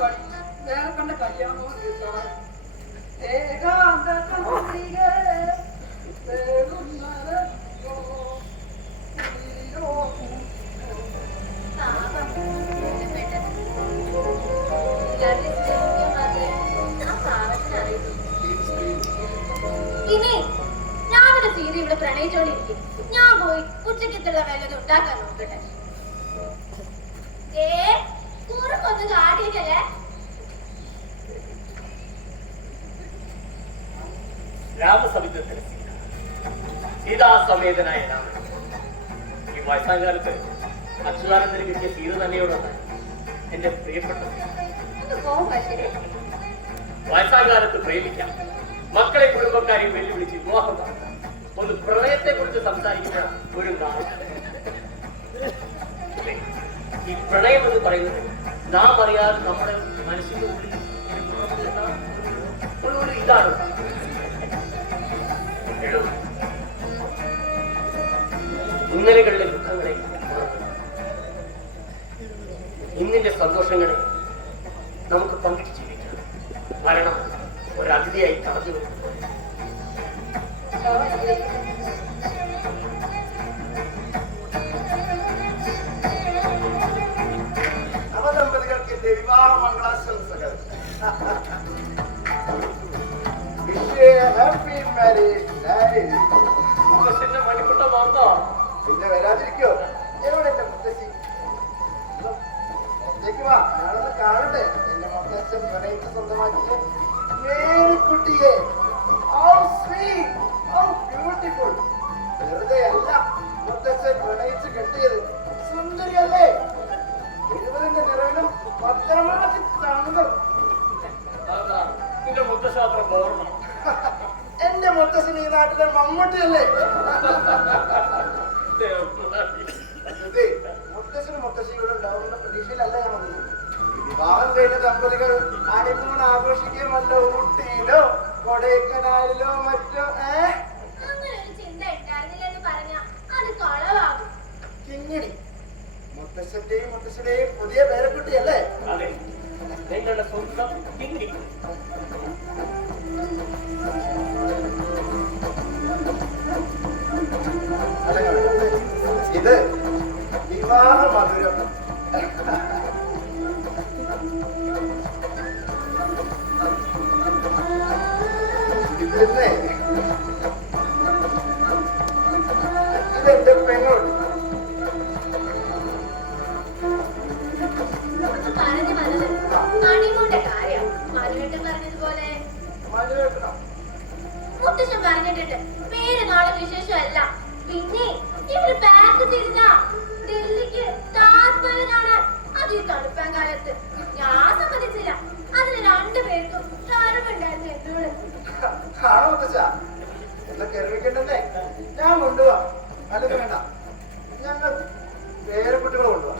പാടി വേറെ കണ്ട കല്യാണമോ ഇനി രാവിലെ സീത ഇവിടെ പ്രണയിച്ചോണ്ടിരിക്കും. ഞാൻ പോയി ഉച്ചക്കത്തുള്ള വല്ലതും ഉണ്ടാക്കാൻ നോക്കട്ടെ. കുറുക്കൊന്നും കാട്ടിയിട്ടല്ലേ. രാമസമുദ്രത്തിൽ സീതാസമേതനായ രാമൻ ഈ വയസ്സാകാലത്ത് അച്യുതാനന്ദന് കിട്ടിയ സീത തന്നെയോടാണ് എന്റെ പ്രിയപ്പെട്ടത്. വയസ്സാകാലത്ത് പ്രേമിക്കാം, മക്കളെ കുടുംബക്കാരെയും വെല്ലുവിളിച്ച് വിവാഹം നടത്താം. ഒന്ന് പ്രണയത്തെ കുറിച്ച് സംസാരിക്കുന്ന ഒരു നാൾ. ഈ പ്രണയം എന്ന് പറയുന്നത് നാം അറിയാതെ നമ്മുടെ മനസ്സിന്റെ ഉള്ളിൽ ഇതാണ്. ഇന്നലകളിലെ ദുഃഖങ്ങളെ ഇന്നിന്റെ സന്തോഷങ്ങളെ നമുക്ക് പങ്കിട്ട് ജീവിക്കണം. മരണം ഒരതിഥിയായി കടന്നു വരും. നവദമ്പതികൾക്ക് എന്റെ വിവാഹ മംഗളാശംസകൾ. Happy marriage. മണിക്കുട്ട മാന്തോ പിന്നെ വരാതിരിക്കോ? എവിടെ എന്റെ മുത്തശ്ശി? മുത്തേക്ക് വാ, ഞാനൊന്ന് കാണട്ടെ എന്റെ മുത്തച്ഛൻ പ്രണയിച്ച് സ്വന്തമാക്കിയ മേരിക്കുട്ടിയെ. ബ്യൂട്ടിഫുൾ. വെറുതെ അല്ല മുത്തച്ഛൻ പ്രണയിച്ച് കെട്ടിയത്. സുന്ദരിയല്ലേ? 70ന്റെ നിറവിലും പത്രമാക്കി തങ്കം. നിന്റെ മുത്തശ്ശാസ്ത്ര ബോർണം. എന്റെ മുത്തശ്ശൻ ഈ നാട്ടിലെ മമ്മൂട്ടിയല്ലേ? മുത്തശ്ശനും മുത്തശ്ശിയും കൂടെ ഉണ്ടാവുന്ന പ്രതീക്ഷയിലല്ല ഞാൻ വന്നത്. വിവാഹം കഴിഞ്ഞ ദമ്പതികൾ ഹണിമൂൺ ആഘോഷിക്കുമല്ലോ ഊട്ടിയിലോ കൊടൈക്കനാലിലോ മറ്റോ. കിങ്ങിണി മുത്തശ്ശന്റെയും മുത്തശ്ശന്റെയും പുതിയ പേരക്കുട്ടിയല്ലേ? അതെ, നിങ്ങളുടെ സ്വന്തം കിങ്ങിണി. ഇത് വിവാഹ മധുരം. ഇതെന്നെ ഇതെന്റെ പെങ്ങളുണ്ട്. മുത്തശ്ശൻ പറഞ്ഞിട്ടുണ്ട് പേര് നാളെ വിശേഷമല്ല. പിന്നെ ഇവര് ബാഗ് തിരിഞ്ഞ ഡൽഹിക്ക് താജ്മഹൽ കാണാൻ. അത് ഈ തണുപ്പാൻ കാലത്ത് ഞാൻ സമ്മതിച്ചില്ല. അതിന് രണ്ടുപേർക്കും ഷാറുണ്ടായിരുന്നു എന്നോട്. കരുവിക്കണ്ടേ? ഞാൻ കൊണ്ടുപോവാ. അല്ലെങ്കിൽ വേണ്ട, ഞങ്ങൾ വേറെ കുട്ടികളെ കൊണ്ടുപോവാ.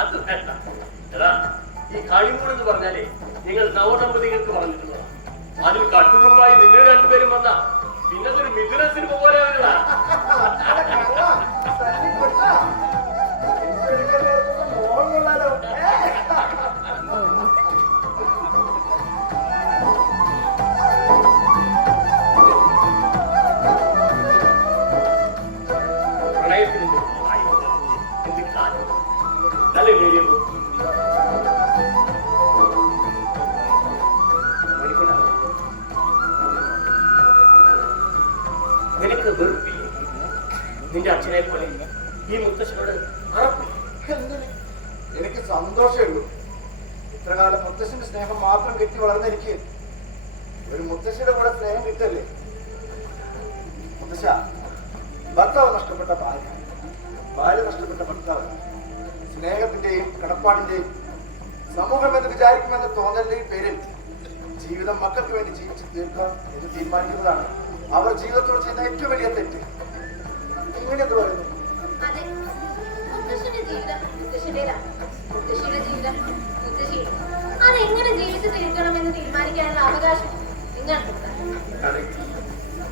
അത് വേണ്ട. ഈ കളിമൂൺ എന്ന് പറഞ്ഞാലേ നിങ്ങൾ നവദമ്പതികൾക്ക് പറഞ്ഞിട്ടുള്ളതാണ്. അതിൽ കട്ടുറുമ്പായി നിങ്ങൾ രണ്ടുപേരും വന്ന പിന്നെ അതൊരു മിഥുന സിനിമ പോലെ പ്രണയത്തിന് എന്ത് കാലം നല്ല നേരിയ നിനക്ക് വെറുപ്പി നിന്റെ അച്ഛനെ പോലെ ഈ മുത്തശ്ശനോട് എനിക്ക് സന്തോഷമേ ഉള്ളൂ. ഇത്രകാലം മുത്തശ്ശന്റെ സ്നേഹം മാത്രം കെട്ടി വളർന്ന എനിക്ക് ഒരു മുത്തശ്ശിയുടെ കൂടെ സ്നേഹം കിട്ടല്ലേ? മുത്തശ്ശ, ഭർത്താവ് നഷ്ടപ്പെട്ട ഭാര്യ, ഭാര്യ നഷ്ടപ്പെട്ട ഭർത്താവ്, സ്നേഹത്തിന്റെയും കടപ്പാടിന്റെയും സമൂഹം എന്ന് വിചാരിക്കുമെന്ന് തോന്നലിന്റെയും പേരിൽ ജീവിതം മക്കൾക്ക് വേണ്ടി ജീവിച്ച് തീർക്കാം എന്ന് തീരുമാനിക്കുന്നതാണ് അവർ ജീവിതത്തോട് ചെയ്യുന്ന ഏറ്റവും വലിയ തെറ്റ്. ഇങ്ങനെ എന്ത് പറയുന്നു? അതെങ്ങനെ ജീവിച്ചു തീർക്കണമെന്ന് തീരുമാനിക്കാനുള്ള അവകാശം നിങ്ങൾക്കുണ്ട്.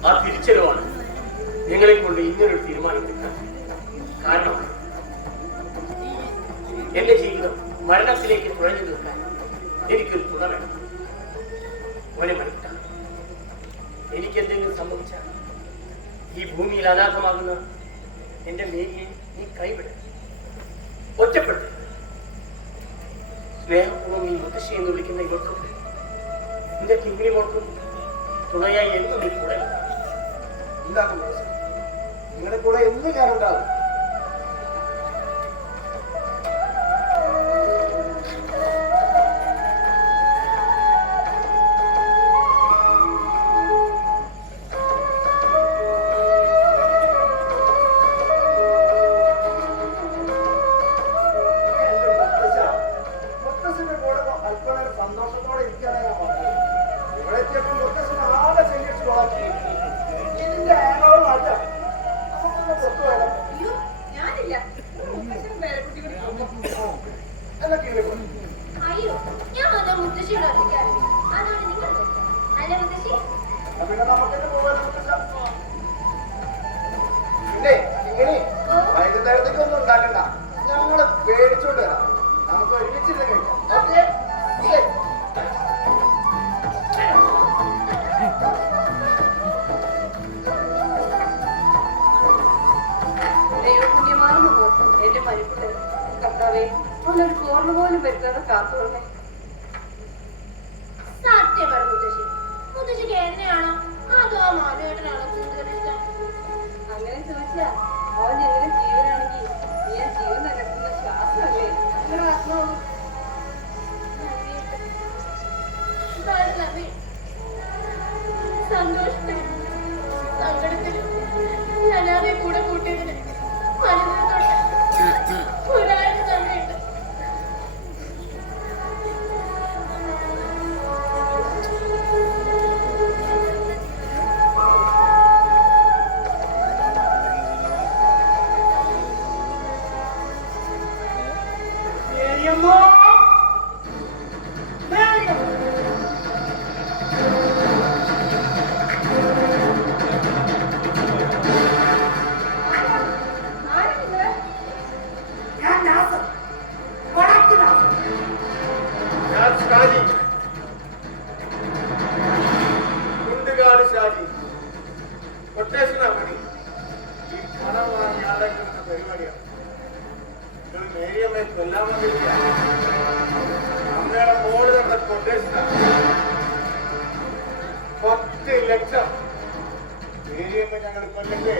ആ തിരിച്ചറിവാണ് നിങ്ങളെ കൊണ്ട് ഇങ്ങനൊരു തീരുമാനമെടുക്കാൻ കാരണം. എന്റെ ജീവിതം മരണത്തിലേക്ക് തുഴഞ്ഞു നിൽക്കാൻ എനിക്കൊരു തുണ വേണം. മോനെ മണിക്കുട്ട, എനിക്ക് എന്തെങ്കിലും സംഭവിച്ചാൽ ഈ ഭൂമിയിൽ അനാഥമാകുന്ന എന്റെ മേരിയെ നീ കൈവിട, ഒറ്റപ്പെടുത്ത. സ്നേഹപൂർവ്വം നീ മുത്തശ്ശി എന്ന് വിളിക്കുന്ന ഇവർക്കും നിന്റെ കിങ്ങിണി മോൾക്കും തുണയായി എന്നും നീ കൂടെ ഉണ്ടാകും. നിങ്ങളുടെ കൂടെ എന്നും ഞാനുണ്ടാകും. സന്തോഷത്തോടെ ഇരിക്കാനാണ് ഞാൻ പറഞ്ഞത്. ഇവിടെ എത്തിയപ്പോൾ മുത്തശ്ശന് ആകെ ചെല്ലിച്ചു നോക്കി. ഇതിന്റെ ആണോളം മാറ്റ പുറത്തു വേണം അയ്യോ ഞാനില്ല. മുത്തശ്ശനും പേരക്കുട്ടി കൂടി പോകും. എന്നൊക്കെ അയ്യോ ഞാൻ വന്ന മുത്തശ്ശിയോട് ഒറ്റയ്ക്കാണ്. അതുകൊണ്ട് നിങ്ങൾ അല്ല മുത്തശ്ശി. പിന്നെ നമുക്കെന്നെ പോകാൻ മുത്തശ്ശ. പിന്നെ ഇങ്ങനെ വൈകുന്നേരത്തേക്ക് ഒന്നും ഉണ്ടാക്കണ്ട. ഞങ്ങള് പേടിച്ചോണ്ട് വരാം. നമുക്ക് ഒരുമിച്ചിരുന്ന് കഴിക്കാം. ഓക്കെ? ദൈവപുണ്യമാണെന്ന് പോകും എന്റെ മരിപ്പിട്ട് കർത്താവേ, അവനൊരു കോർണ പോലും വരുത്താതെ കാത്തുകൊള്ളേ. സത്യമാണ് മുത്തശ്ശി. മുത്തശ്ശിക്ക് എന്നെയാണോ അതോ ആ മാധവേട്ടനാണോ കൂടുതൽ ഇഷ്ടം? അങ്ങനെ ചോദിച്ചാ അവൻ എങ്ങനെ ജീവനാണെങ്കിൽ ഞാൻ ജീവൻ നിലക്കുന്ന ശ്വാസമല്ലേ അങ്ങനെ ആത്മാവ്. സന്തോഷത്തിലും സങ്കടത്തിലും അല്ലാതെ കൂടെ കൂട്ടിയതിന് മനസ്സിൽ ഒരാഴ്ച തന്നെയുണ്ട്. ഞങ്ങൾ കൊല്ലട്ടെ.